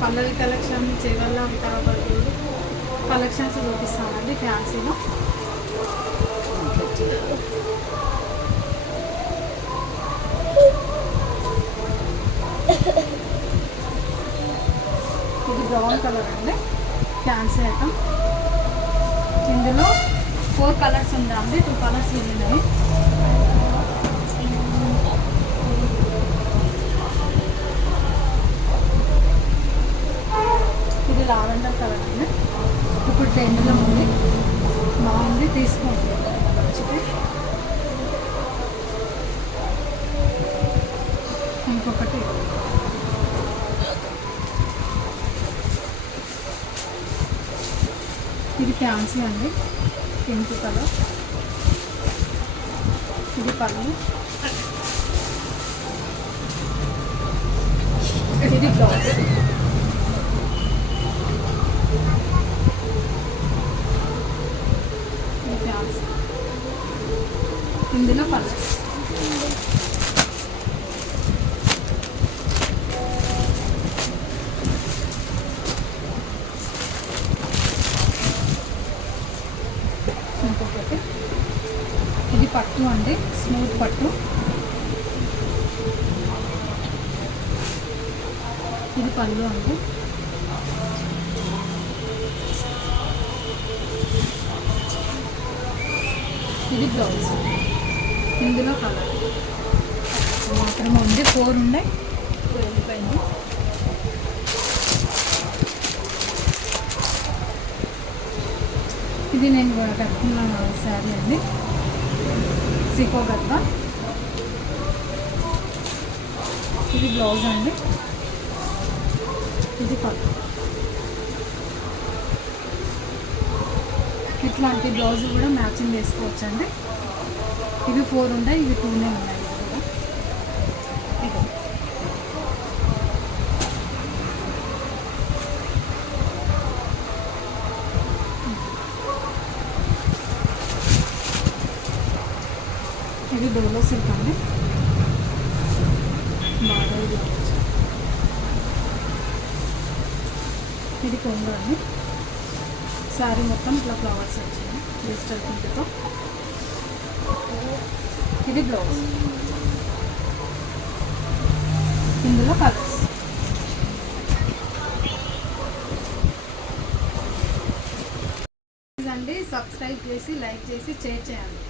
పల్లవి కలెక్షన్ చేవల్ల వికారాబాద్ కలెక్షన్స్ చూపిస్తామండి ఫ్యాన్సీలో. ఇది బ్రౌన్ కలర్ అండి, ఫ్యాన్సీ ఐటమ్. ఇందులో 4 కలర్స్ ఉందండి, 2 కలర్స్ ఉన్నాయి. ఇది లావెండర్ కలర్ అండి, ఇప్పుడు ట్రెండ్లో ఉంది, బాగుంది, తీసుకోండి. ఇంకొకటి ఇది ఫ్యాన్సీ అండి, పింక్ కలర్. ఇది పళ్ళు, ఇది బ్లౌజ్. ఇది ఫ్యాన్సీ, ఇందులో కలర్స్. ఇంకొకటి ఇది పట్టు అండి, స్మూత్ పట్టు. ఇది పళ్ళు అండి. ఇది బ్లౌజ్. ఇందులో కలర్ మాత్రమే ఉంది, 4 ఉన్నాయి, వెళ్ళిపోయింది. ఇది నేను కట్టుకున్న శారీ అండి, సికో గద్ద. ఇది బ్లౌజ్ అండి, ఇది పట్టు. ఇట్లాంటి బ్లౌజ్ కూడా మ్యాచింగ్ చేసుకోవచ్చండి. ఇవి 4 ఉన్నాయి, ఇవి 2నే ఉన్నాయి. ఇది ఇది డోలో సిల్క్ అండి, మోడల్ బ్లౌజ్. ఇది కొంగు అండి, శారీ మొత్తం ఇట్లా ఫ్లవర్స్ వచ్చింది డిజిటల్ ప్రింట్తో. ఇది బ్లౌజ్, ఇందులో కలర్స్. అండి సబ్స్క్రైబ్ చేసి, లైక్ చేసి, షేర్ చేయండి.